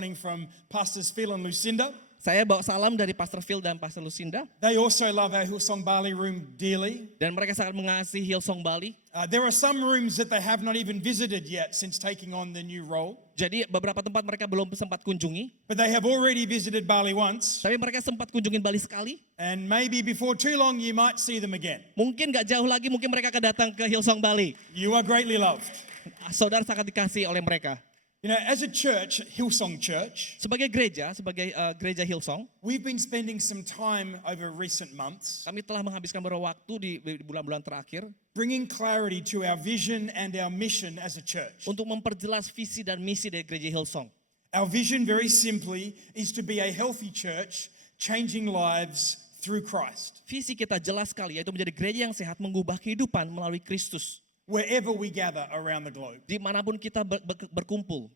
morning from Pastors Phil and Lucinda. Saya bawa salam dari Pastor Phil dan Pastor Lucinda. They also love our Hillsong Bali room dearly. Dan mereka sangat mengasihi Hillsong Bali. There are some rooms that they have not even visited yet since taking on the new role. Jadi beberapa tempat mereka belum sempat kunjungi. But they have already visited Bali once. Tapi mereka sempat kunjungin Bali sekali. And maybe before too long you might see them again. Mungkin gak jauh lagi mungkin mereka akan datang ke Hillsong Bali. You are greatly loved. Saudara sangat dikasihi oleh mereka. You know, as a church, Hillsong Church, Sebagai gereja gereja Hillsong, we've been spending some time over recent months kami telah menghabiskan beberapa waktu di bulan-bulan terakhir bringing clarity to our vision and our mission as a church. untuk memperjelas visi dan misi dari gereja Hillsong. Our vision, very simply, is to be a healthy church, changing lives through Christ. Visi kita jelas sekali, yaitu menjadi gereja yang sehat, mengubah kehidupan melalui Kristus. Wherever we gather around the globe. Dimanapun kita berkumpul.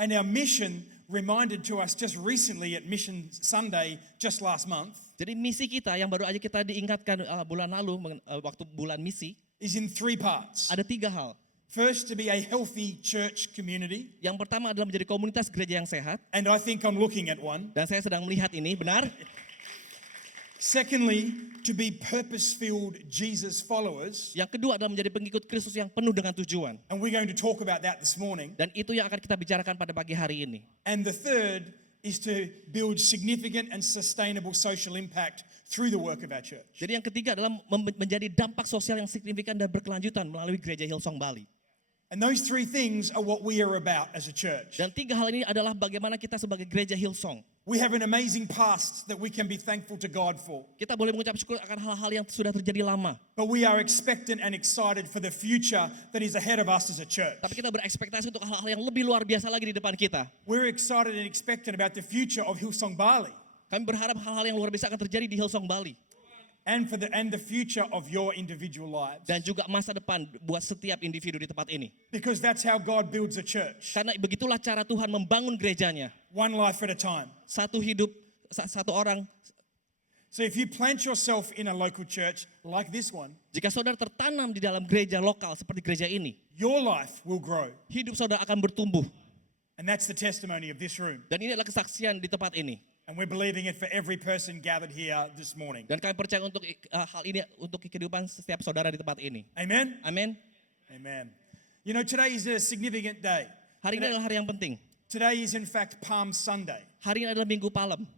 And our mission, reminded to us just recently at Mission Sunday, just last month, Jadi misi kita yang baru aja kita diingatkan bulan lalu, waktu bulan misi, is in 3 parts. ada 3 hal. First, to be a healthy church community. Yang pertama adalah menjadi komunitas gereja yang sehat. And I think I'm looking at one. Dan saya sedang melihat ini, benar. Secondly, to be purpose-filled Jesus followers. Yang kedua adalah menjadi pengikut Kristus yang penuh dengan tujuan. And we're going to talk about that this morning. Dan itu yang akan kita bicarakan pada pagi hari ini. And the third is to build significant and sustainable social impact through the work of our church. Jadi yang ketiga adalah menjadi dampak sosial yang signifikan dan berkelanjutan melalui gereja Hillsong Bali. And those 3 things are what we are about as a church. Dan 3 hal ini adalah bagaimana kita sebagai gereja Hillsong. We have an amazing past that we can be thankful to God for. Kita boleh mengucap syukur akan hal-hal yang sudah terjadi lama. But we are expectant and excited for the future that is ahead of us as a church. Tapi kita berekspektasi untuk hal-hal yang lebih luar biasa lagi di depan kita. We're excited and expectant about the future of Hillsong Bali. Kami berharap hal-hal yang luar biasa akan terjadi di Hillsong Bali. And the future of your individual lives. Dan juga masa depan buat setiap individu di tempat ini. Because that's how God builds a church. Karena begitulah cara Tuhan membangun gerejanya. One life at a time. Satu hidup, satu orang. So if you plant yourself in a local church like this one, Jika saudara tertanam di dalam gereja lokal seperti gereja ini, your life will grow. hidup saudara akan bertumbuh. And that's the testimony of this room. Dan ini adalah kesaksian di tempat ini. And we're believing it for every person gathered here this morning. Dan kami percaya untuk hal ini untuk kehidupan setiap saudara di tempat ini. Amen? Amin. Amen. You know, today is a significant day. Hari ini adalah hari yang penting. Today is in fact Palm Sunday. Hari ini adalah Minggu Palem.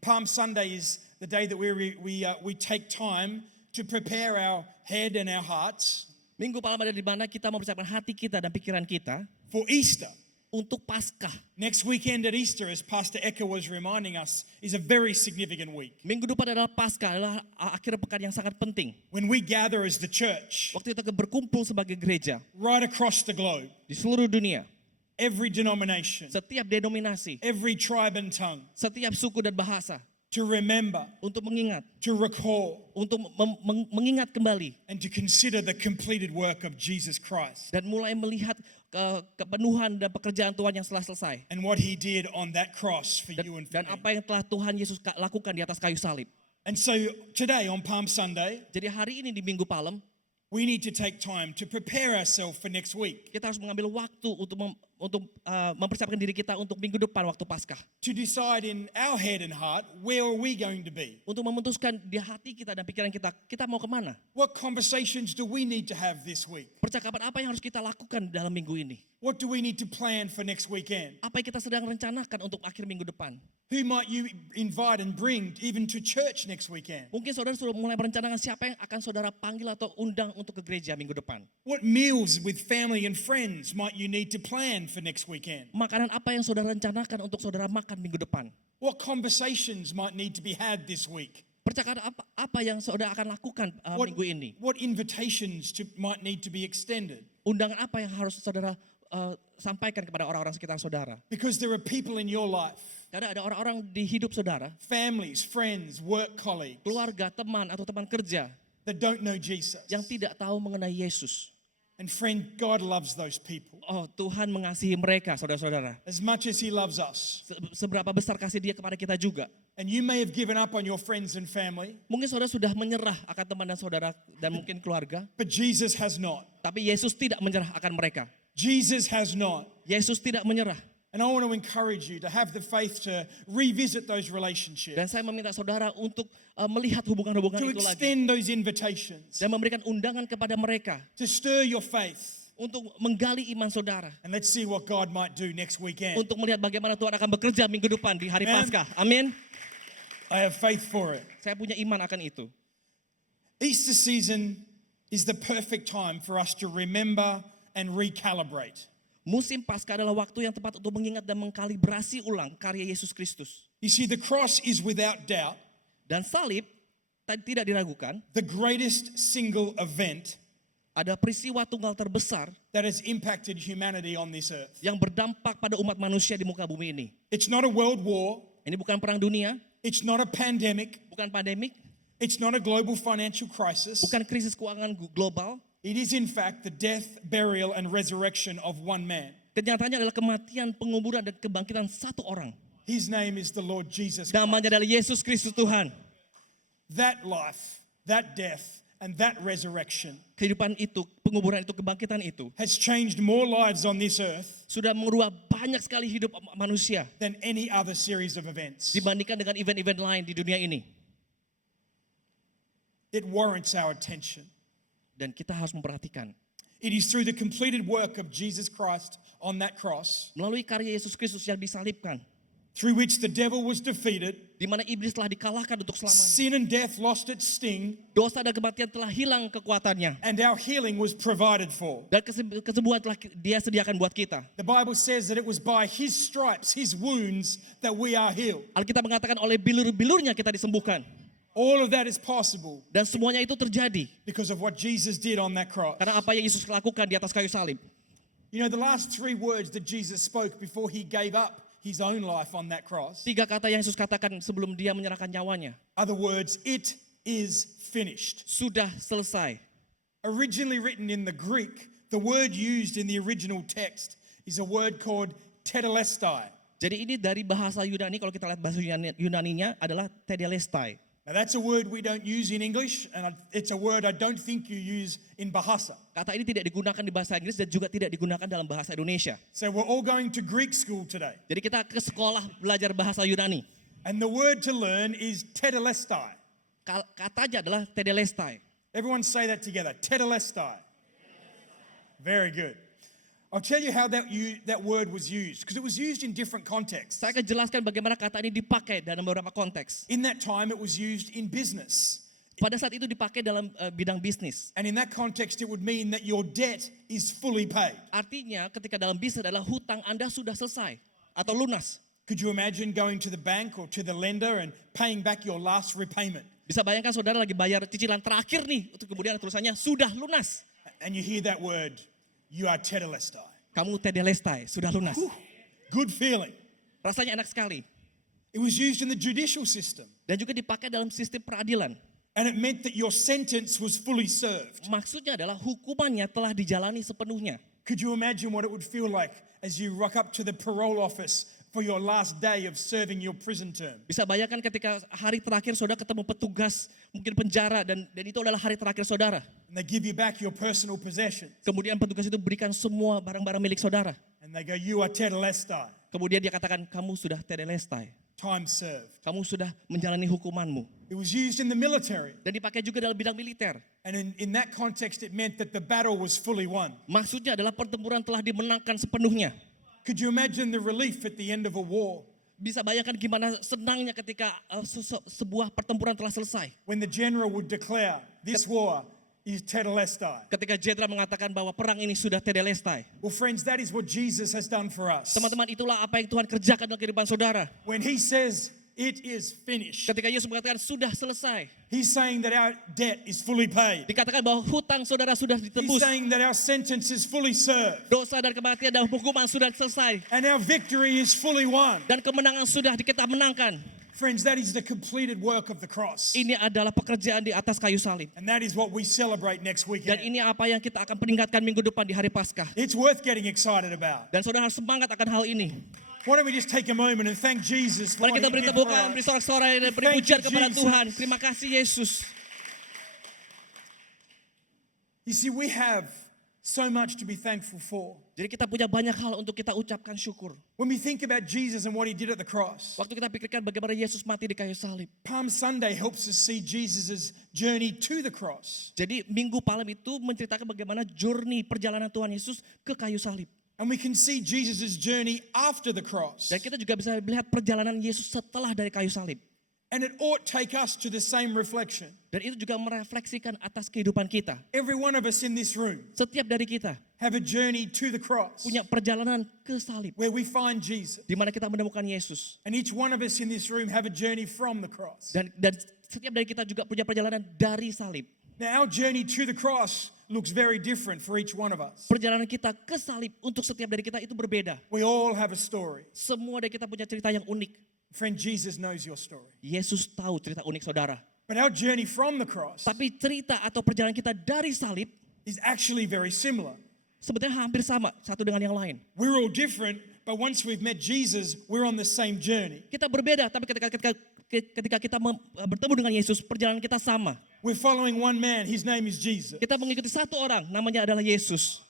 Palm Sunday is the day that we take time to prepare our head and our hearts Minggu Palem adalah di mana kita mempersiapkan hati kita dan pikiran kita for Easter. untuk Paskah. Next weekend at Easter, as Pastor Eka was reminding us, is a very significant week. Minggu depan adalah Paskah, adalah akhir pekan yang sangat penting. When we gather as the church, Waktu kita berkumpul sebagai gereja right across the globe, di seluruh dunia, every denomination, setiap denominasi, every tribe and tongue, setiap suku dan bahasa, to remember, untuk mengingat, to recall, untuk mengingat kembali, and to consider the completed work of Jesus Christ dan mulai melihat kepenuhan dan pekerjaan Tuhan yang telah selesai. and what He did on that cross for you and for Dan me. apa yang telah Tuhan Yesus lakukan di atas kayu salib. And so today on Palm Sunday, Jadi hari ini di Minggu Palem, we need to take time to prepare ourselves for next week, kita harus mengambil waktu untuk mempersiapkan diri kita untuk minggu depan waktu Paskah. to decide in our head and heart, where are we going to be? Untuk memutuskan di hati kita dan pikiran kita mau kemana. What conversations do we need to have this week? Percakapan apa yang harus kita lakukan dalam minggu ini. What do we need to plan for next weekend? Apa yang kita sedang rencanakan untuk akhir minggu depan. Who might you invite and bring even to church next weekend? Mungkin saudara sudah mulai merencanakan siapa yang akan saudara panggil atau undang untuk ke gereja minggu depan. What meals with family and friends might you need to plan for next weekend? Makanan apa yang saudara rencanakan untuk saudara makan minggu depan. What conversations might need to be had this week? Percakapan apa yang saudara akan lakukan minggu ini. What invitations might need to be extended? Undangan apa yang harus saudara sampaikan kepada orang-orang sekitar saudara. Because there are people in your life, Karena ada orang-orang di hidup saudara, families, friends, work colleagues, keluarga, teman atau teman kerja that don't know Jesus. yang tidak tahu mengenai Yesus. And friend, God loves those people. Oh, Tuhan mengasihi mereka, saudara-saudara. As much as He loves us. Seberapa besar kasih Dia kepada kita juga. And you may have given up on your friends and family, Mungkin saudara sudah menyerah akan teman dan saudara dan mungkin keluarga, but Jesus has not. tapi Yesus tidak menyerah akan mereka. Jesus has not. Yesus tidak menyerah. And I want to encourage you to have the faith to revisit those relationships, Dan saya meminta saudara untuk melihat hubungan-hubungan to itu lagi. extend those invitations, Dan memberikan undangan kepada mereka to stir your faith. untuk menggali iman saudara. And let's see what God might do next weekend. Untuk melihat bagaimana Tuhan akan bekerja minggu depan di hari Amen. Paskah. Amin. I have faith for it. Saya punya iman akan itu. Easter season is the perfect time for us to remember and recalibrate. Musim Paskah adalah waktu yang tepat untuk mengingat dan mengkalibrasi ulang karya Yesus Kristus. You see, the cross is without doubt Dan salib tidak diragukan, the greatest single event ada peristiwa tunggal terbesar that has impacted humanity on this earth. yang berdampak pada umat manusia di muka bumi ini. It's not a world war, Ini bukan perang dunia, it's not a pandemic, bukan pandemik, it's not a global financial crisis. bukan krisis keuangan global. It is in fact the death, burial and resurrection of one man. Kenyataannya adalah kematian, penguburan dan kebangkitan satu orang. His name is the Lord Jesus Christ. Namanya adalah Yesus Kristus Tuhan. That life, that death and that resurrection Kehidupan itu, penguburan itu, kebangkitan itu has changed more lives on this earth sudah merubah banyak sekali hidup manusia than any other series of events. dibandingkan dengan event-event lain di dunia ini. It warrants our attention. Dan kita harus memperhatikan. It is through the completed work of Jesus Christ on that cross, Melalui karya Yesus Kristus yang disalibkan, through which the devil was defeated, di mana iblis telah dikalahkan untuk selamanya. sin and death lost its sting, Dosa dan kematian telah hilang kekuatannya. and our healing was provided for. Dan kesembuhan telah dia sediakan buat kita. The Bible says that it was by his stripes, his wounds, that we are healed. Alkitab mengatakan oleh bilur-bilurnya kita disembuhkan. All of that is possible Dan semuanya itu terjadi because of what Jesus did on that cross. karena apa yang Yesus lakukan di atas kayu salib. You know, the last three words that Jesus spoke before he gave up his own life on that cross 3 kata yang Yesus katakan sebelum dia menyerahkan nyawanya. are the words, "It is finished." Sudah selesai. Originally written in the Greek, the word used in the original text is a word called tetelestai. Jadi ini dari bahasa Yunani, kalau kita lihat bahasa Yunaninya adalah tetelestai. Now that's a word we don't use in English, and it's a word I don't think you use in Bahasa. Kata ini tidak digunakan di bahasa Inggris dan juga tidak digunakan dalam bahasa Indonesia. So we're all going to Greek school today, Jadi kita ke sekolah belajar bahasa Yunani. and the word to learn is tetelestai. Katanya adalah tetelestai. Everyone say that together, tetelestai. Very good. I'll tell you how that word was used, because it was used in different contexts. Saya akan jelaskan bagaimana kata ini dipakai dalam beberapa konteks. In that time, it was used in business. Pada saat itu dipakai dalam bidang bisnis. And in that context, it would mean that your debt is fully paid. Artinya ketika dalam bisnis adalah hutang Anda sudah selesai atau lunas. Could you imagine going to the bank or to the lender and paying back your last repayment? Bisa bayangkan saudara lagi bayar cicilan terakhir nih, kemudian tulisannya sudah lunas. And you hear that word, you are tetelestai. Kamu tetelestai, sudah lunas. Good feeling. Rasanya enak sekali. It was used in the judicial system. Dan juga dipakai dalam sistem peradilan. And it meant that your sentence was fully served. Maksudnya adalah hukumannya telah dijalani sepenuhnya. Could you imagine what it would feel like as you rock up to the parole office for your last day of serving your prison term? Bisa bayangkan ketika hari terakhir saudara ketemu petugas mungkin penjara dan itu adalah hari terakhir saudara. And they give you back your personal possessions. Kemudian petugas itu berikan semua barang-barang milik saudara. And they go, you are tetelestai. Kemudian dia katakan kamu sudah tetelestai. Time served. Kamu sudah menjalani hukumanmu. It was used in the military. Dan dipakai juga dalam bidang militer. And in that context, it meant that the battle was fully won. Maksudnya adalah pertempuran telah dimenangkan sepenuhnya. Could you imagine the relief at the end of a war Bisa bayangkan gimana senangnya ketika sebuah pertempuran telah selesai. when the general would declare, this war is tetelestai? Ketika jenderal mengatakan bahwa perang ini sudah tetelestai. Well, friends, that is what Jesus has done for us. Teman-teman, itulah apa yang Tuhan kerjakan dalam kehidupan saudara. When he says, it is finished, Ketika Yesus mengatakan sudah selesai. he's saying that our debt is fully paid. Dikatakan bahwa hutang saudara sudah He's ditebus. saying that our sentence is fully served. Dosa dan kematian dan hukuman sudah selesai. And our victory is fully won. Dan kemenangan sudah kita menangkan. Friends, that is the completed work of the cross. Ini adalah pekerjaan di atas kayu salib. And that is what we celebrate next Dan weekend. ini apa yang kita akan peringatkan minggu depan di hari Paskah. It's worth getting excited about. Dan saudara harus semangat akan hal ini. Why don't we just take a moment and thank Jesus for Mari what kita he beri did for tepukan, beri us. sorak-sorai dan beri Thank you, pujian kepada Jesus. Tuhan. Terima kasih Yesus. You see, we have So much to be thankful for. Jadi kita punya banyak hal untuk kita ucapkan syukur. When we think about Jesus and what he did at the cross, Waktu kita pikirkan bagaimana Yesus mati di kayu salib. Palm Sunday helps us see Jesus' journey to the cross. Jadi Minggu Palem itu menceritakan bagaimana journey perjalanan Tuhan Yesus ke kayu salib. And we can see Jesus' journey after the cross. Dan kita juga bisa melihat perjalanan Yesus setelah dari kayu salib. And it ought take us to the same reflection. Dan itu juga merefleksikan atas kehidupan kita. Every one of us in this room Setiap dari kita have a journey to the cross punya perjalanan ke salib. where we find Jesus. Di mana kita menemukan Yesus. And each one of us in this room have a journey from the cross. Dan setiap dari kita juga punya perjalanan dari salib. Now our journey to the cross looks very different for each one of us. Perjalanan kita ke salib untuk setiap dari kita itu berbeda. We all have a story. Semua dari kita punya cerita yang unik. Friend, Jesus knows your story. Yesus tahu cerita unik saudara. But our journey from the cross Tapi cerita atau perjalanan kita dari salib is actually very similar. sebetulnya hampir sama satu dengan yang lain. We're all different, but once we've met Jesus, we're on the same journey. Kita berbeda, tapi ketika kita bertemu dengan Yesus, perjalanan kita sama. We're following one man, his name is Jesus. Kita mengikuti satu orang, namanya adalah Yesus.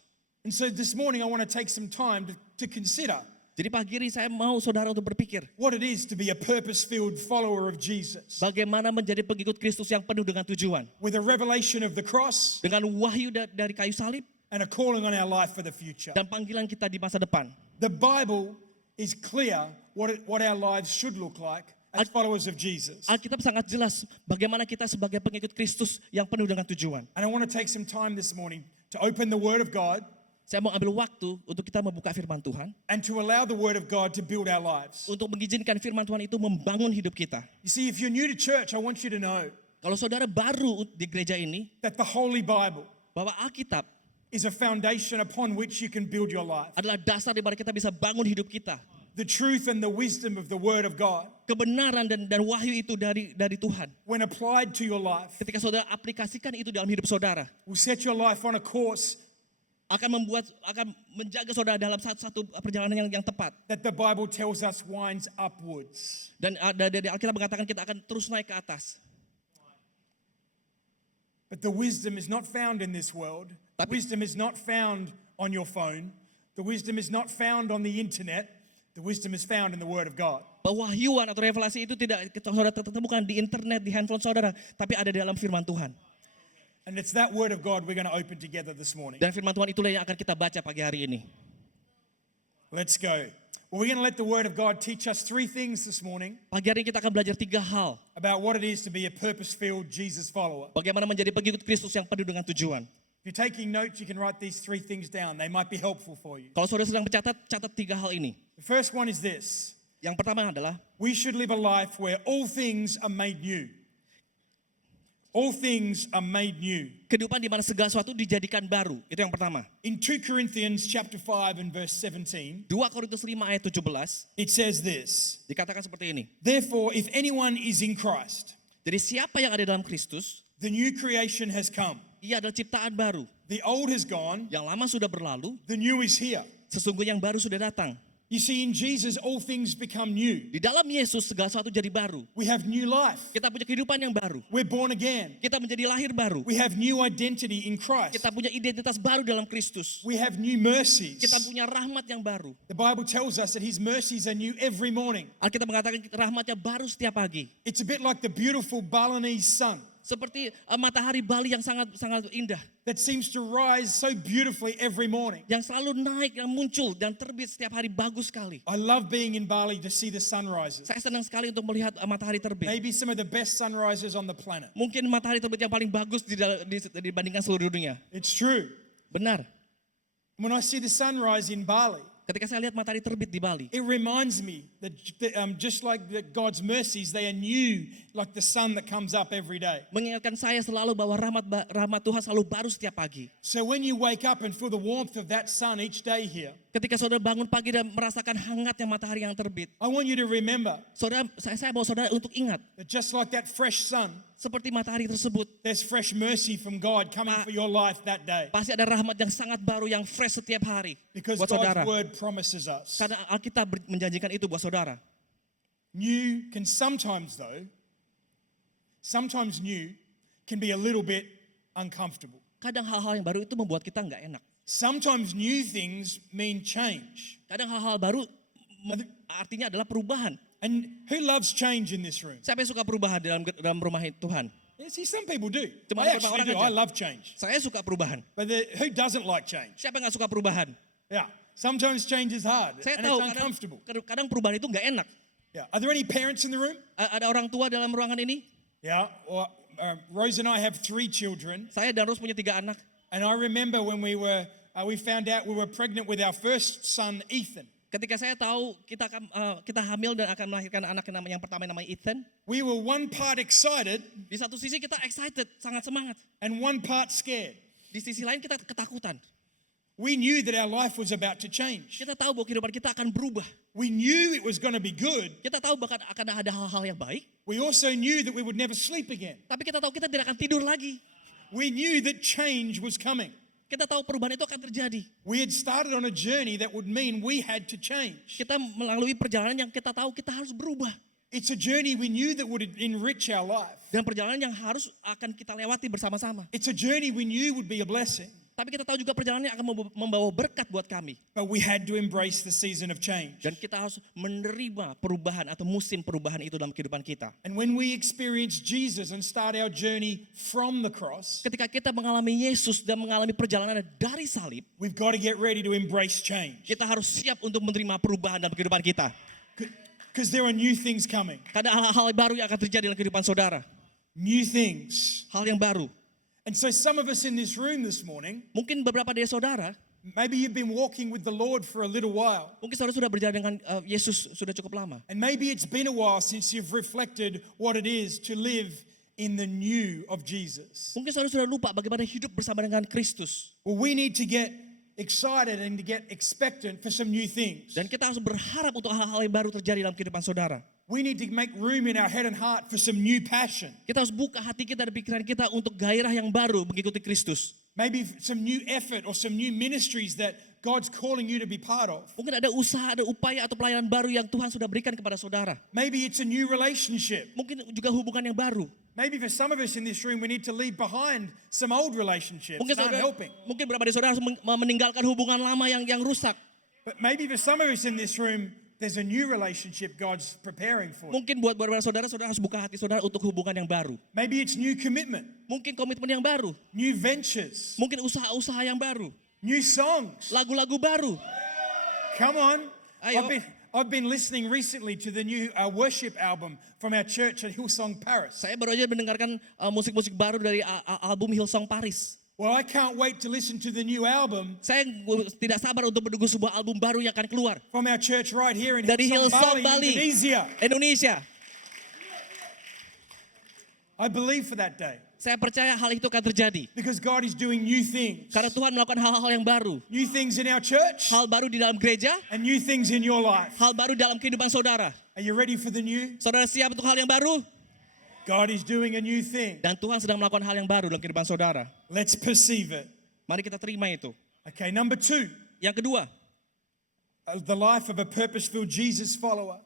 And so this morning I want to take some time to consider Jadi pagi ini saya mau saudara untuk berpikir, what it is to be a purpose-filled follower of Jesus. bagaimana menjadi pengikut Kristus yang penuh dengan tujuan. With a revelation of the cross Dengan wahyu dari kayu salib and a calling on our life for the future. dan panggilan kita di masa depan. The Bible is clear what our lives should look like as followers of Jesus. Alkitab sangat jelas bagaimana kita sebagai pengikut Kristus yang penuh dengan tujuan. And I want to take some time this morning to open the Word of God Saya mau ambil waktu untuk kita membuka firman Tuhan, and to allow the Word of God to build our lives. untuk mengizinkan firman Tuhan itu membangun hidup kita. You see, if you're new to church, I want you to know Kalau saudara baru di gereja ini, that the Holy Bible bahwa Alkitab is a foundation upon which you can build your life. adalah dasar di mana kita bisa bangun hidup kita. The truth and the wisdom of the Word of God, Kebenaran dan wahyu itu dari Tuhan. when applied to your life, Ketika saudara aplikasikan itu dalam hidup saudara, will set your life on a course akan menjaga saudara dalam satu perjalanan yang tepat. that the Bible tells us winds upwards. Dan dari Alkitab mengatakan kita akan terus naik ke atas. But the wisdom is not found in this world. The Tapi- wisdom is not found on your phone. The wisdom is not found on the internet. The wisdom is found in the Word of God. Pewahyuan atau revelasi itu tidak saudara temukan di internet, di handphone saudara, tapi ada di dalam firman Tuhan. And it's that Word of God we're going to open together this morning. Dan firman Tuhan itulah yang akan kita baca pagi hari ini. Let's go. Well, we're going to let the Word of God teach us three things this morning Pagi hari ini kita akan belajar 3 hal. about what it is to be a purpose-filled Jesus follower. Bagaimana menjadi pengikut Kristus yang penuh dengan tujuan. If you're taking notes, you can write these three things down. They might be helpful for you. Kalau saudara sedang mencatat, catat 3 hal ini. The first one is this. Yang pertama adalah, We should live a life where all things are made new. All things are made new. kehidupan di mana segala sesuatu dijadikan baru. Itu yang pertama. In 2 Corinthians chapter 5 and verse 17, 2 Korintus 5 ayat 17 it says this. dikatakan seperti ini. Therefore, if anyone is in Christ, Jadi siapa yang ada dalam Kristus, the new creation has come. ia adalah ciptaan baru. The old has gone, Yang lama sudah berlalu, the new is here. sesungguhnya yang baru sudah datang. You see, in Jesus, all things become new. Di dalam Yesus segala sesuatu jadi baru. We have new life. Kita punya kehidupan yang baru. We're born again. Kita menjadi lahir baru. We have new identity in Christ. Kita punya identitas baru dalam Kristus. We have new mercies. Kita punya rahmat yang baru. The Bible tells us that His mercies are new every morning. Alkitab mengatakan rahmatnya baru setiap pagi. It's a bit like the beautiful Balinese sun Seperti matahari Bali yang sangat indah. that seems to rise so beautifully every morning. Yang selalu naik, yang muncul dan terbit setiap hari bagus sekali. I love being in Bali to see the sunrises. Saya senang sekali untuk melihat matahari terbit. Maybe some of the best sunrises on the planet. Mungkin matahari terbit yang paling bagus dibandingkan seluruh dunia. It's true. Benar. When I see the sunrise in Bali, Ketika saya lihat matahari terbit di Bali, it reminds me that just like God's mercies, they are new, like the sun that comes up every day. mengingatkan saya selalu bahwa rahmat Tuhan selalu baru setiap pagi. So when you wake up and feel the warmth of that sun each day here, Ketika saudara bangun pagi dan merasakan hangatnya matahari yang terbit, I want you to remember saya mau saudara untuk ingat, that just like that fresh sun, seperti matahari tersebut, there's fresh mercy from God coming for your life that day. pasti ada rahmat yang sangat baru yang fresh setiap hari Because buat saudara. God's word promises us. Karena Alkitab menjanjikan itu buat saudara. New can sometimes new can be a little bit uncomfortable. Kadang hal-hal yang baru itu membuat kita nggak enak. Sometimes new things mean change. Kadang hal-hal baru artinya adalah perubahan. And who loves change in this room? Siapa yang suka perubahan dalam rumah Tuhan? Yeah, see, some people do. Cuma I beberapa actually orang do. aja. I love change. Saya suka perubahan. But who doesn't like change? Siapa yang gak suka perubahan? Yeah. Sometimes change is hard Saya and tahu it's uncomfortable. kadang perubahan itu nggak enak. Yeah. Are there any parents in the room? Ada orang tua dalam ruangan ini? Yeah. Or, Rose and I have 3 children. Saya dan Rose punya 3 anak. And I remember when we found out we were pregnant with our first son, Ethan. Ketika saya tahu kita hamil dan akan melahirkan anak yang pertama yang namanya Ethan, We were one part excited di satu sisi kita excited, sangat semangat. and one part scared. Di sisi lain kita ketakutan. We knew that our life was about to change. Kita tahu bahwa kehidupan kita akan berubah. We knew it was going to be good. Kita tahu bahkan akan ada hal-hal yang baik. We also knew that we would never sleep again. Tapi kita tahu kita tidak akan tidur lagi. We knew that change was coming. Kita tahu perubahan itu akan terjadi. We had started on a journey that would mean we had to change. Kita melalui perjalanan yang kita tahu kita harus berubah. It's a journey we knew that would enrich our life. Dan perjalanan yang harus akan kita lewati bersama-sama. It's a journey we knew would be a blessing. Tapi kita tahu juga perjalanan yang akan membawa berkat buat kami. But we had to embrace the season of change. Dan kita harus menerima perubahan atau musim perubahan itu dalam kehidupan kita. And when we experience Jesus and start our journey from the cross, Ketika kita mengalami Yesus dan mengalami perjalanan dari salib, we've got to get ready to embrace change. kita harus siap untuk menerima perubahan dalam kehidupan kita. Because there are new things coming. Karena hal-hal baru yang akan terjadi dalam kehidupan saudara. New things. Hal yang baru. And so some of us in this room this morning, Mungkin beberapa dari saudara, maybe you've been walking with the Lord for a little while. mungkin saudara sudah berjalan dengan Yesus sudah cukup lama. And maybe it's been a while since you've reflected what it is to live in the new of Jesus. Mungkin saudara sudah lupa bagaimana hidup bersama dengan Kristus. Well, we need to get excited and to get expectant for some new things. Dan kita harus berharap untuk hal-hal yang baru terjadi dalam kehidupan saudara. We need to make room in our head and heart for some new passion. Kita harus buka hati kita dan pikiran kita untuk gairah yang baru mengikuti Kristus. Maybe some new effort or some new ministries that God's calling you to be part of. Mungkin ada usaha, ada upaya atau pelayanan baru yang Tuhan sudah berikan kepada saudara. Maybe it's a new relationship. Mungkin juga hubungan yang baru. Maybe for some of us in this room, we need to leave behind some old relationships Mungkin that aren't helping. mungkin beberapa dari saudara harus meninggalkan hubungan lama yang rusak. But maybe for some of us in this room, there's a new relationship God's preparing for. Mungkin buat beberapa saudara harus buka hati saudara untuk hubungan yang baru. Maybe it's new commitment, Mungkin komitmen yang baru. new ventures, Mungkin usaha-usaha yang baru. new songs. Lagu-lagu baru. Come on. Ayo. I've been listening recently to the new worship album from our church at Hillsong Paris. Saya baru aja mendengarkan musik-musik baru dari album Hillsong Paris. Well, I can't wait to listen to the new album Saya tidak sabar untuk menunggu sebuah album baru yang akan keluar from our church right here in dari Hillsong Hillsong Bali, Bali, Indonesia. Indonesia. I believe for that day Saya percaya hal itu akan terjadi. because God is doing new things. Karena Tuhan melakukan hal-hal yang baru. New things in our church Hal baru di dalam gereja, and new things in your life. hal baru dalam kehidupan saudara. Are you ready for the new? Saudara siap untuk hal yang baru? God is doing a new thing. Dan Tuhan sedang melakukan hal yang baru dalam kehidupan saudara. Let's perceive it. Mari kita terima itu. Okay, number 2, Yang kedua, the life of a purpose-filled Jesus follower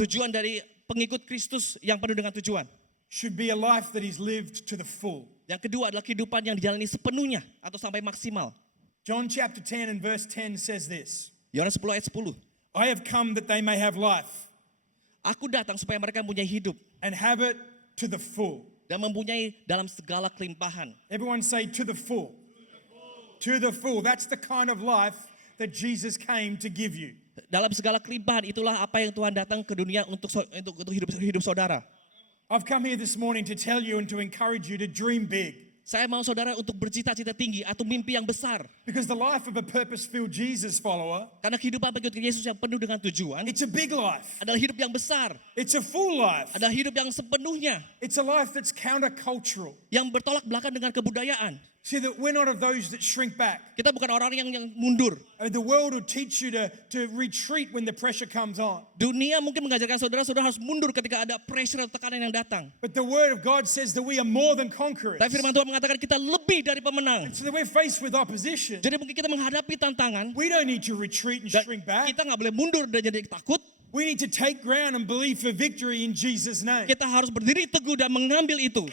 tujuan dari pengikut Kristus yang penuh dengan tujuan. should be a life that is lived to the full. Yang kedua adalah kehidupan yang dijalani sepenuhnya atau sampai maksimal. John chapter 10 and verse 10 says this. Yohanes 10 ayat 10. I have come that they may have life Aku datang supaya mereka mempunyai hidup and have it to the full. dan mempunyai dalam segala kelimpahan. Everyone say to the full. To the full. That's the kind of life that Jesus came to give you. Dalam segala kelimpahan itulah apa yang Tuhan datang ke dunia untuk hidup saudara. I've come here this morning to tell you and to encourage you to dream big. Saya mau saudara untuk bercita-cita tinggi atau mimpi yang besar. Because the life of a purpose-filled Jesus follower, Karena kehidupan pengikut Yesus yang penuh dengan tujuan it's a big life. adalah hidup yang besar, It's a full life. adalah hidup yang sepenuhnya, It's a life that's countercultural. yang bertolak belakang dengan kebudayaan. See that we're not of those that shrink back. Kita bukan orang yang mundur. The world will teach you to retreat when the pressure comes on. Dunia mungkin mengajarkan saudara-saudara harus mundur ketika ada pressure atau tekanan yang datang. But the word of God says that we are more than conquerors. Tapi firman Tuhan mengatakan kita lebih dari pemenang. So that we're faced with opposition. Jadi mungkin kita menghadapi tantangan We don't need to retreat and dan shrink back. kita nggak boleh mundur dan jadi takut. We need to take ground and believe for victory in Jesus' name. Kita harus berdiri teguh dan mengambil itu.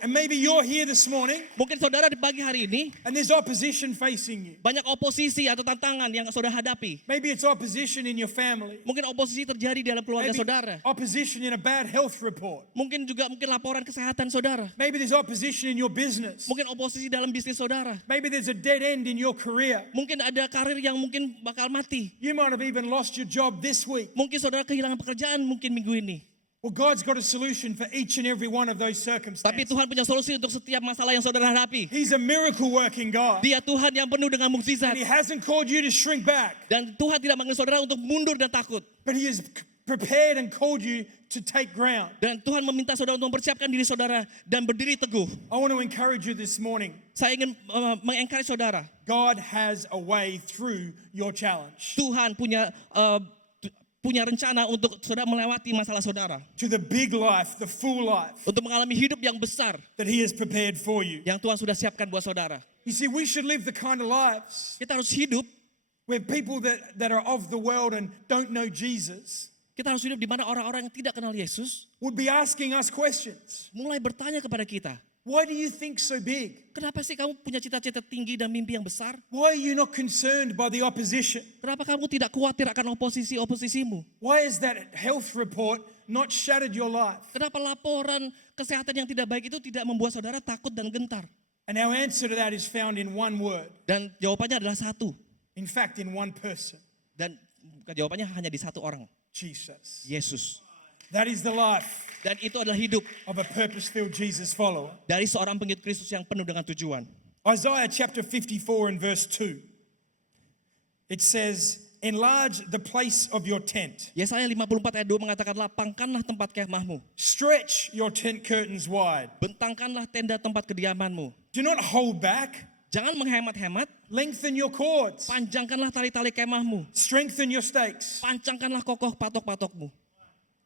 And maybe you're here this morning Mungkin saudara di pagi hari ini and there's opposition facing you. banyak oposisi atau tantangan yang saudara hadapi. Maybe it's opposition in your family. Mungkin oposisi terjadi di dalam keluarga Maybe saudara. opposition in a bad health report. Mungkin laporan kesehatan saudara. Maybe there's opposition in your business. Mungkin oposisi dalam bisnis saudara. Maybe there's a dead end in your career. Mungkin ada karir yang mungkin bakal mati. You might have even lost your job this week. Mungkin saudara kehilangan pekerjaan mungkin minggu ini. Well, God's got a solution for each and every one of those Tapi circumstances. Tuhan punya solusi untuk setiap masalah yang saudara hadapi. He's a miracle working God. Dia Tuhan yang penuh dengan And mukjizat. He hasn't called you to shrink back, Dan Tuhan tidak manggil saudara untuk mundur dan takut. but He has prepared and called you to take ground. Dan Tuhan meminta saudara untuk mempersiapkan diri saudara dan berdiri teguh. I want to encourage you this morning. Saya ingin mengencourage saudara. God has a way through your challenge Tuhan punya rencana untuk saudara melewati masalah saudara. to the big life, the full life Untuk mengalami hidup yang besar that He has prepared for you. yang Tuhan sudah siapkan buat saudara. You see, we should live the kind of lives Kita harus hidup, where people that are of the world and don't know Jesus kita harus hidup di mana orang-orang yang tidak kenal Yesus would be asking us questions. mulai bertanya kepada kita. Why do you think so big? Kenapa sih kamu punya cita-cita tinggi dan mimpi yang besar? Why are you not concerned by the opposition? Kenapa kamu tidak khawatir akan oposisimu? Why is that health report not shattered your life? Kenapa laporan kesehatan yang tidak baik itu tidak membuat saudara takut dan gentar? And our answer to that is found in one word. Dan jawabannya adalah satu. In fact, in one person, Dan jawabannya hanya di satu orang, Jesus. Yesus. That is the life Dan itu adalah hidup of a purpose-filled Jesus follower. dari seorang pengikut Kristus yang penuh dengan tujuan. Isaiah chapter 54 and verse 2. It says, enlarge the place of your tent. Yesaya 54 ayat 2 mengatakan, lapangkanlah tempat kemahmu, Stretch your tent curtains wide. bentangkanlah tenda tempat kediamanmu. Do not hold back. Jangan menghemat-hemat, Lengthen your cords. panjangkanlah tali-tali kemahmu, Strengthen your stakes. pancangkanlah kokoh patok-patokmu.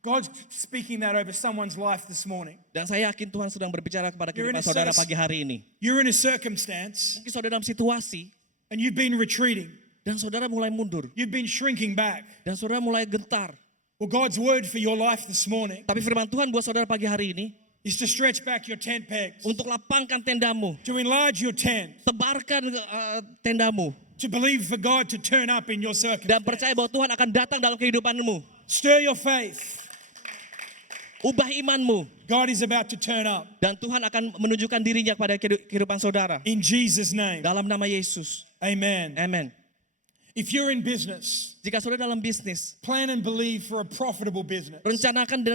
God's speaking that over someone's life this morning. Dan saya yakin Tuhan sedang berbicara kepada You're in kehidupan a saudara service- pagi hari ini. You're in a circumstance Mungkin saudara dalam situasi and you've been retreating. dan saudara mulai mundur You've been shrinking back. dan saudara mulai gentar. Well, God's word for your life this morning Tapi firman Tuhan buat saudara pagi hari ini, is to stretch back your tent pegs, untuk lapangkan tendamu, to enlarge your tent, tebarkan tendamu, to believe for God to turn up in your dan circumstance. percaya bahwa Tuhan akan datang dalam kehidupanmu. Stir your faith. Ubah imanmu, God is about to turn up dan Tuhan akan menunjukkan dirinya kepada kehidupan saudara. in Jesus' name. Dalam nama Yesus. Amen. Amen. If you're in business, Jika saudara dalam bisnis, plan and believe for a profitable business. rencanakan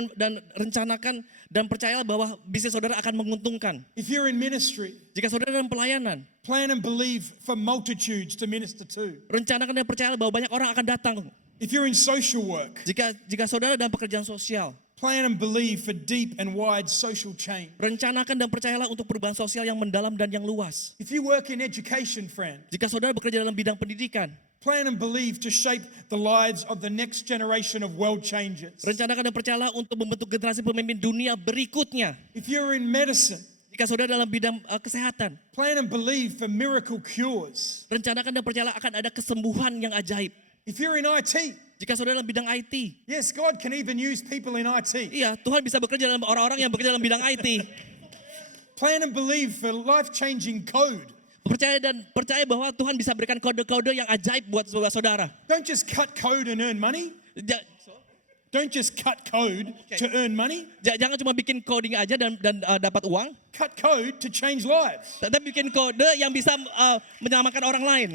dan percayalah bahwa bisnis saudara akan menguntungkan. If you're in ministry, Jika saudara dalam pelayanan, plan and believe for multitudes to minister to. rencanakan dan percayalah bahwa banyak orang akan datang. If you're in social work, Jika saudara dalam pekerjaan sosial, plan and believe for deep and wide social change. rencanakan dan percayalah untuk perubahan sosial yang mendalam dan yang luas. If you work in education, friend, Jika saudara bekerja dalam bidang pendidikan, plan and believe to shape the lives of the next generation of world changers. rencanakan dan percayalah untuk membentuk generasi pemimpin dunia berikutnya. If you're in medicine, Jika saudara dalam bidang kesehatan, plan and believe for miracle cures. rencanakan dan percayalah akan ada kesembuhan yang ajaib. If you're in IT, Jika saudara dalam bidang IT, yes, God can even use people in IT. iya, Tuhan bisa bekerja dalam orang-orang yang bekerja dalam bidang IT. Plan and believe for life-changing code. Percaya bahwa Tuhan bisa berikan kode-kode yang ajaib buat saudara. Don't just cut code and earn money. Ja- Don't just cut code to earn money. Jangan cuma bikin coding aja dan dapat uang, Cut code to change lives. tapi bikin kode yang bisa menyelamatkan orang lain.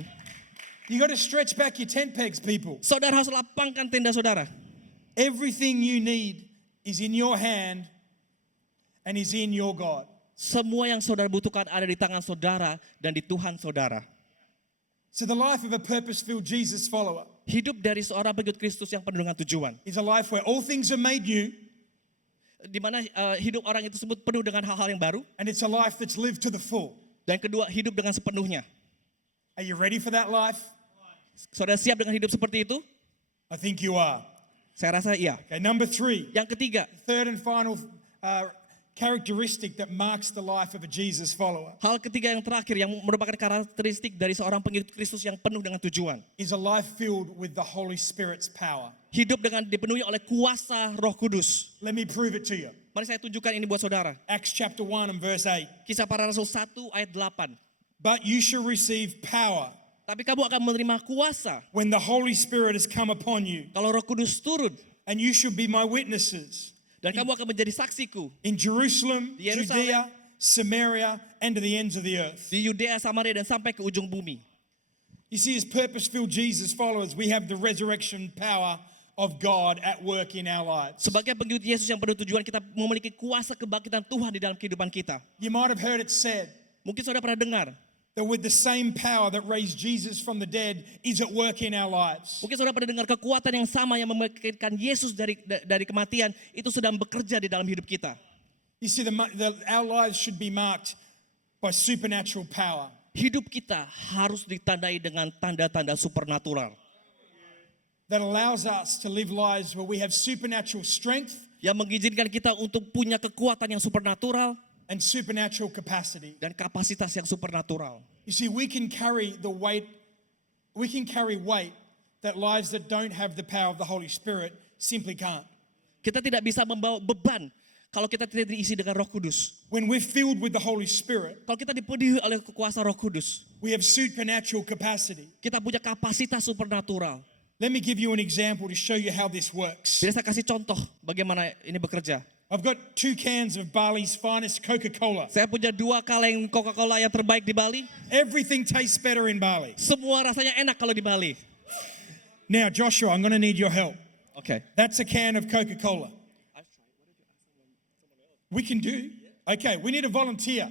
You got to stretch back your tent pegs, people. Saudara harus lapangkan tenda saudara. Everything you need is in your hand and is in your God. Semua yang saudara butuhkan ada di tangan saudara dan di Tuhan saudara. So the life of a purpose-filled Jesus follower Hidup dari seorang pengikut Kristus yang penuh dengan tujuan, is a life where all things are made new, di mana hidup orang itu tersebut penuh dengan hal-hal yang baru, and it's a life that's lived to the full. dan kedua hidup dengan sepenuhnya. Are you ready for that life? Saudara siap dengan hidup seperti itu? I think you are. Saya rasa iya. Okay, number 3. Yang ketiga, Third and final characteristic that marks the life of a Jesus follower Hal ketiga yang terakhir yang merupakan karakteristik dari seorang pengikut Kristus yang penuh dengan tujuan. is a life filled with the Holy Spirit's power. Hidup dengan dipenuhi oleh kuasa Roh Kudus. Let me prove it to you. Mari saya tunjukkan ini buat saudara. Acts chapter 1 and verse 8. Kisah Para Rasul 1 ayat 8. But you shall receive power Tapi kamu akan menerima kuasa when the Holy Spirit has come upon you, kalau Roh Kudus turun. and you shall be my witnesses Dan kamu akan menjadi saksiku in Jerusalem, Di Yerusalem, Judea, Samaria, and to the ends of the earth. di Yudea, Samaria, dan sampai ke ujung bumi. You see, as purpose-filled Jesus followers, we have the resurrection power of God at work in our lives. Sebagai pengikut Yesus yang penuh tujuan, kita memiliki kuasa kebangkitan Tuhan di dalam kehidupan kita. You might have heard it said Mungkin saudara pernah dengar, that with the same power that raised Jesus from the dead is at work in our lives. mungkin saudara pernah dengar kekuatan yang sama yang membangkitkan Yesus dari kematian itu sedang bekerja di dalam hidup kita. You see, our lives should be marked by supernatural power. Hidup kita harus ditandai dengan tanda-tanda supernatural That allows us to live lives where we have supernatural strength yang mengizinkan kita untuk punya kekuatan yang supernatural and supernatural capacity. dan kapasitas yang supernatural. You see, we can carry weight that lives that don't have the power of the Holy Spirit simply can't. Kita tidak bisa membawa beban kalau kita tidak diisi dengan Roh Kudus. When we're filled with the Holy Spirit, Kalau kita dipenuhi oleh kuasa Roh Kudus, we have supernatural capacity. kita punya kapasitas supernatural. Let me give you an example to show you how this works. Jadi saya kasih contoh bagaimana ini bekerja. I've got 2 cans of Bali's finest Coca-Cola. Saya punya 2 kaleng Coca-Cola yang terbaik di Bali. Everything tastes better in Bali. Semua rasanya enak kalau di Bali. Now, Joshua, I'm going to need your help. Oke. That's a can of Coca-Cola. We can do. Okay, we need a volunteer.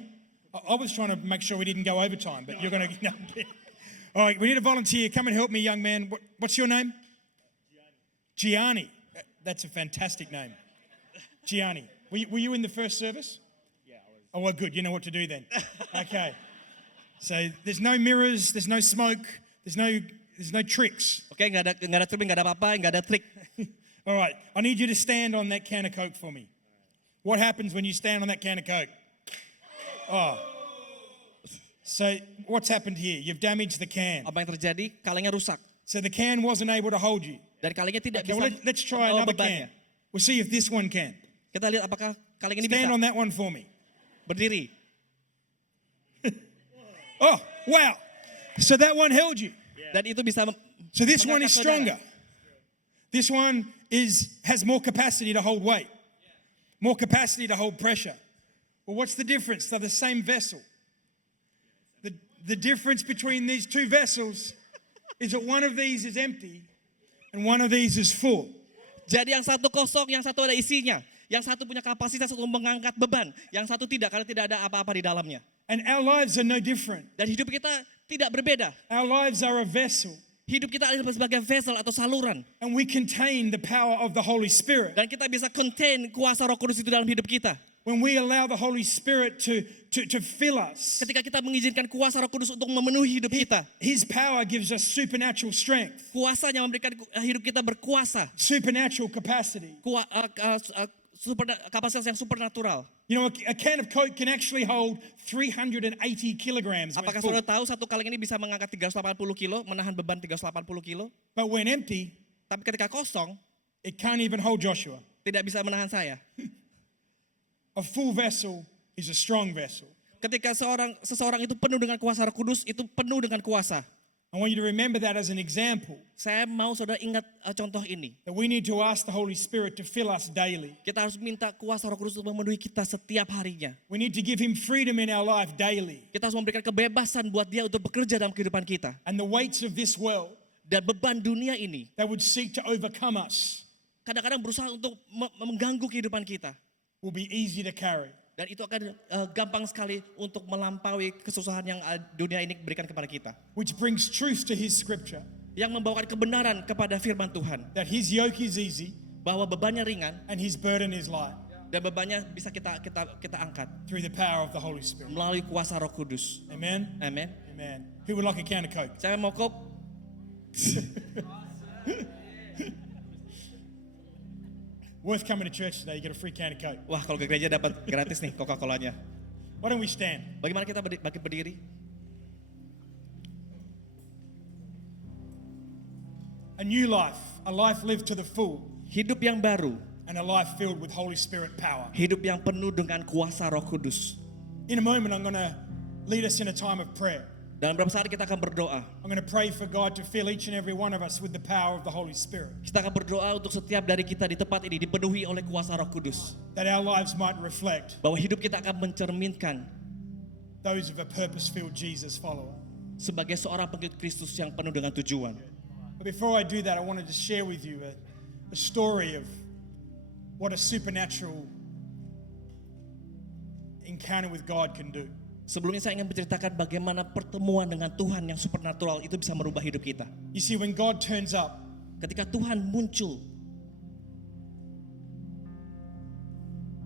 I was trying to make sure we didn't go overtime, but you're going to. All right, we need a volunteer. Come and help me, young man. What's your name? Gianni. That's a fantastic name. Gianni. Were you in the first service? Yeah, I was. Oh, well, good. You know what to do then. Okay. So there's no mirrors, there's no smoke, there's no tricks. Oke, nggak ada trik, nggak ada apa-apa, nggak ada trik. All right, I need you to stand on that can of Coke for me. What happens when you stand on that can of Coke? Oh. So what's happened here? You've damaged the can. Apa yang terjadi? Kalengnya rusak. So the can wasn't able to hold you. Dan kalengnya tidak Okay, bisa well, let's try membawa another bebannya. can. We'll see if this one can. Kita lihat apakah kaleng ini Stand bisa on that one for me. berdiri. Oh, wow. So that one held you. Dan itu bisa So this one is mengangkat stronger. saudara. This one has more capacity to hold weight, more capacity to hold pressure. Well, what's the difference? They're the same vessel. The difference between these two vessels is that one of these is empty and one of these is full. Jadi yang satu kosong, yang satu ada isinya. Yang satu punya kapasitas untuk mengangkat beban. Yang satu tidak, karena tidak ada apa-apa di dalamnya. And our lives are no different. Dan hidup kita tidak berbeda. Our lives are a vessel, Hidup kita adalah sebagai vessel atau saluran. and we contain the power of the Holy Spirit. Dan kita bisa contain kuasa Roh Kudus itu dalam hidup kita. When we allow the Holy Spirit to fill us, Ketika kita mengizinkan kuasa Roh Kudus untuk memenuhi hidup kita. His power gives us supernatural strength, Kuasanya memberikan hidup kita berkuasa. supernatural capacity. Kapasitas yang supernatural. You know, a can of Coke can actually hold 380 kilograms. When Apakah full. saudara tahu satu kaleng ini bisa mengangkat 380 kilo, menahan beban 380 kilo? But when empty, Tapi ketika kosong, it can't even hold Joshua. tidak bisa menahan saya. A full vessel is a strong vessel. Ketika seseorang itu penuh dengan kuasa Roh Kudus, itu penuh dengan kuasa. I want you to remember that as an example, Saya mau saudara ingat contoh ini. that we need to ask the Holy Spirit to fill us daily. Kita harus minta kuasa Roh Kudus untuk memenuhi kita setiap harinya. We need to give Him freedom in our life daily. Kita harus memberikan kebebasan buat dia untuk bekerja dalam kehidupan kita. And the weights of this world Dan beban dunia ini that would seek to overcome us kadang-kadang berusaha untuk mengganggu kehidupan kita. will be easy to carry. Dan itu akan gampang sekali untuk melampaui kesusahan yang dunia ini berikan kepada kita. Which brings truth to His scripture, Yang membawakan kebenaran kepada firman Tuhan. that His yoke is easy Bahwa bebannya ringan and His burden is light dan bebannya bisa kita angkat through the power of the Holy Spirit. melalui kuasa Roh Kudus. Amen? Amin. Amen. Who would like a can of Coke? Saya mau kok Worth coming to church today, you get a free can of Coke. Wah, kalau ke gereja dapat gratis nih Coca-Colanya. Why don't we stand? Bagaimana kita berdiri? A new life, a life lived to the full, Hidup yang baru, and a life filled with Holy Spirit power. hidup yang penuh dengan kuasa Roh Kudus. In a moment, I'm going to lead us in a time of prayer. Dalam beberapa saat kita akan berdoa. I'm going to pray for God to fill each and every one of us with the power of the Holy Spirit, Kita akan berdoa untuk setiap dari kita di tempat ini dipenuhi oleh kuasa Roh Kudus. that our lives might reflect Bahwa hidup kita akan mencerminkan those of a purpose-filled Jesus follower. sebagai seorang pengikut Kristus yang penuh dengan tujuan. But before I do that, I wanted to share with you a story of what a supernatural encounter with God can do. Sebelumnya saya ingin menceritakan bagaimana pertemuan dengan Tuhan yang supernatural itu bisa merubah hidup kita. You see, when God turns up, Ketika Tuhan muncul,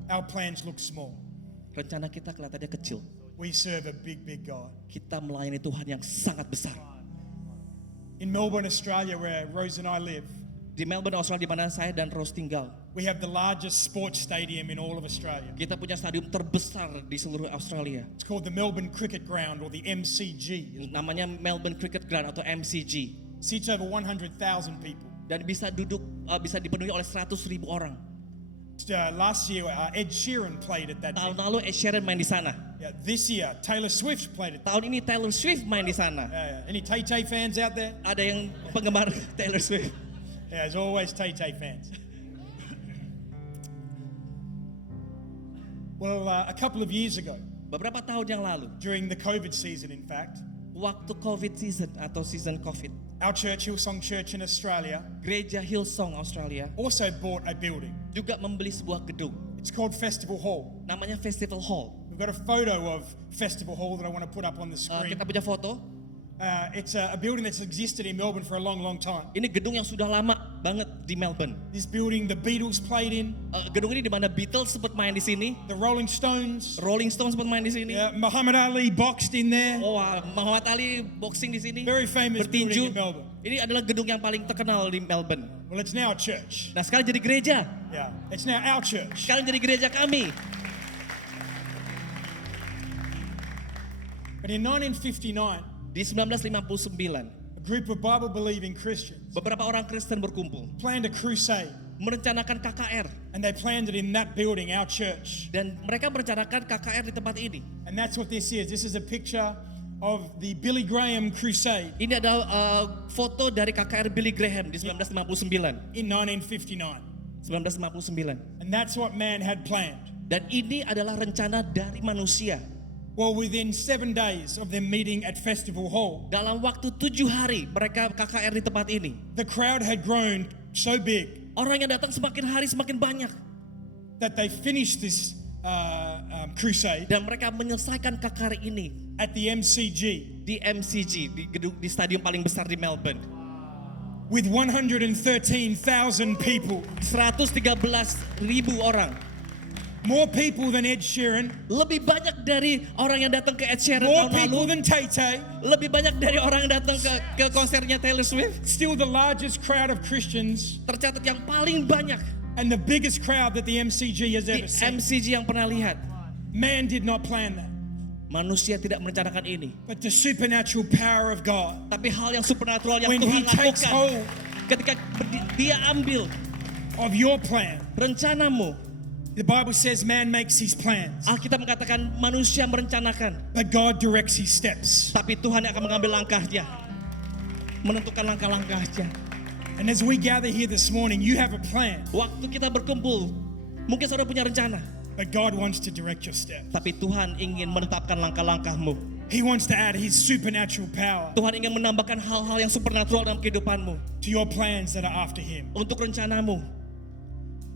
our plans look small. rencana kita kelihatannya kecil. We serve a big, big God. Kita melayani Tuhan yang sangat besar. In Melbourne, Australia, where Rose and I live, Di Melbourne, Australia, di mana saya dan Rose tinggal, we have the largest sports stadium in all of Australia. kita punya stadium terbesar di seluruh Australia. It's called the Melbourne Cricket Ground, or the MCG. Namanya Melbourne Cricket Ground atau MCG. Seats over 100,000 people. Dan bisa dipenuhi oleh 100,000 orang. Last year, Ed Sheeran played at that. Tahun lalu Ed Sheeran main di sana. Yeah, this year, Taylor Swift played at. Tahun ini Taylor Swift main di sana. Any Tay-Tay fans out there? Ada yang penggemar Taylor Swift. Yeah, there's always Tay-Tay fans. Well, a couple of years ago, Beberapa tahun yang lalu, during the COVID season, in fact, waktu COVID season atau season COVID, our church, Hillsong Church in Australia, gereja Hillsong Australia also bought a building. juga membeli sebuah gedung. It's called Festival Hall. Namanya Festival Hall. We've got a photo of Festival Hall that I want to put up on the screen. Kita punya foto. It's a building that's existed in Melbourne for a long, long time. Ini gedung yang sudah lama banget di Melbourne. This building, the Beatles played in, Gedung ini di mana Beatles sempat main di sini, the Rolling Stones, Rolling Stones sempat main di sini. Muhammad Ali boxed in there. Oh, Muhammad Ali boxing di sini. Very famous building Bertinju. in Melbourne. Ini adalah gedung yang paling terkenal di Melbourne. Well, it's now a church. Nah, sekarang jadi gereja. Yeah, it's now our church. Sekarang jadi gereja kami. But in 1959, Di 1959, a group of Bible-believing Christians beberapa orang Kristen berkumpul, planned a crusade, merencanakan KKR. and they planned it in that building, our church. Dan mereka merencanakan KKR di tempat ini. And that's what this is. This is a picture of the Billy Graham crusade Ini adalah foto dari KKR Billy Graham di 1959. in 1959. 1959. And that's what man had planned. Dan ini adalah rencana dari manusia. Well, within 7 days of them meeting at Festival Hall, Dalam waktu 7 hari mereka KKR di tempat ini. the crowd had grown so big Orang yang datang semakin hari semakin banyak. that they finished this crusade Dan mereka menyelesaikan KKR ini at the MCG di MCG, di stadion paling besar di Melbourne. with 113,000 people. 113,000 orang. More people than Ed Sheeran, Lebih banyak dari orang yang datang ke Ed Sheeran more tahun people lalu. than Tay-Tay, Lebih banyak dari orang yang datang ke konsernya Taylor Swift. still the largest crowd of Christians Tercatat yang paling banyak and the biggest crowd that the MCG has di ever seen. MCG yang pernah lihat. Man did not plan that, Manusia tidak merencanakan ini. but the supernatural power of God, Tapi hal yang supernatural yang when He Tuhan takes lakukan hold ketika dia ambil of your plan. rencanamu. The Bible says man makes his plans, Alkitab mengatakan manusia merencanakan, but God directs his steps. tapi Tuhan yang akan mengambil langkahnya, menentukan langkah-langkahnya. And as we gather here this morning, you have a plan, Waktu kita berkumpul, mungkin saudara punya rencana, but God wants to direct your steps. tapi Tuhan ingin menetapkan langkah-langkahmu. He wants to add his supernatural power Tuhan ingin menambahkan hal-hal yang supernatural dalam kehidupanmu, to your plans that are after him. untuk rencanamu.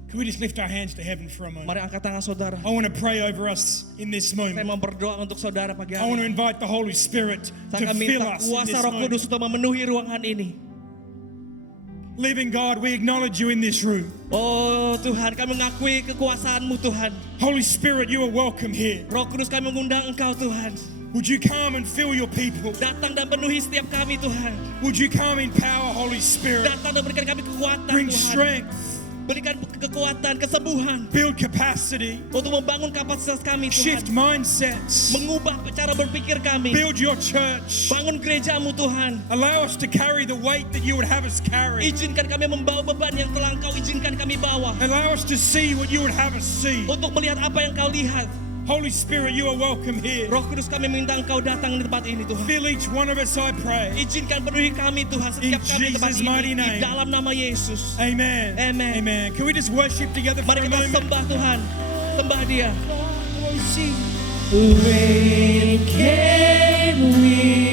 Can we just lift our hands to heaven for a moment? Mari angkat tangan saudara. I want to pray over us in this Saya moment. mau berdoa untuk saudara pagi I want to hari. invite the Holy Spirit Saya to akan fill minta us in kuasa this Roh Kudus moment. untuk memenuhi ruangan ini. Living God, we acknowledge you in this room. Oh Tuhan, kami mengakui kekuasaan-Mu Tuhan. Holy Spirit, you are welcome here. Roh Kudus, kami mengundang Engkau Tuhan. Would you come and fill your people? Datang dan penuhi setiap kami Tuhan. Would you come in power, Holy Spirit? Datang dan berikan kami kekuatan Bring Tuhan. strength. Berikan kekuatan, kesembuhan build capacity, untuk membangun kapasitas kami Tuhan. shift mindsets, Mengubah cara berpikir kami. build your church. Bangun gerejamu Tuhan. Allow us to carry the weight that you would have us carry. Izinkan kami membawa beban yang telah Engkau izinkan kami bawa. Allow us to see what you would have us see. Untuk melihat apa yang Kau lihat. Holy Spirit, you are welcome here. Roh Kudus, kami minta Engkau datang di tempat ini Tuhan. Fill each one of us, I pray. Izinkan penuhi kami Tuhan, setiap In kami di tempat Jesus' mighty ini. Di name. dalam nama Yesus. Amen. Amen. Amen. Can we just worship together for Mari a kita moment? sembah Tuhan. Sembah Dia. When can we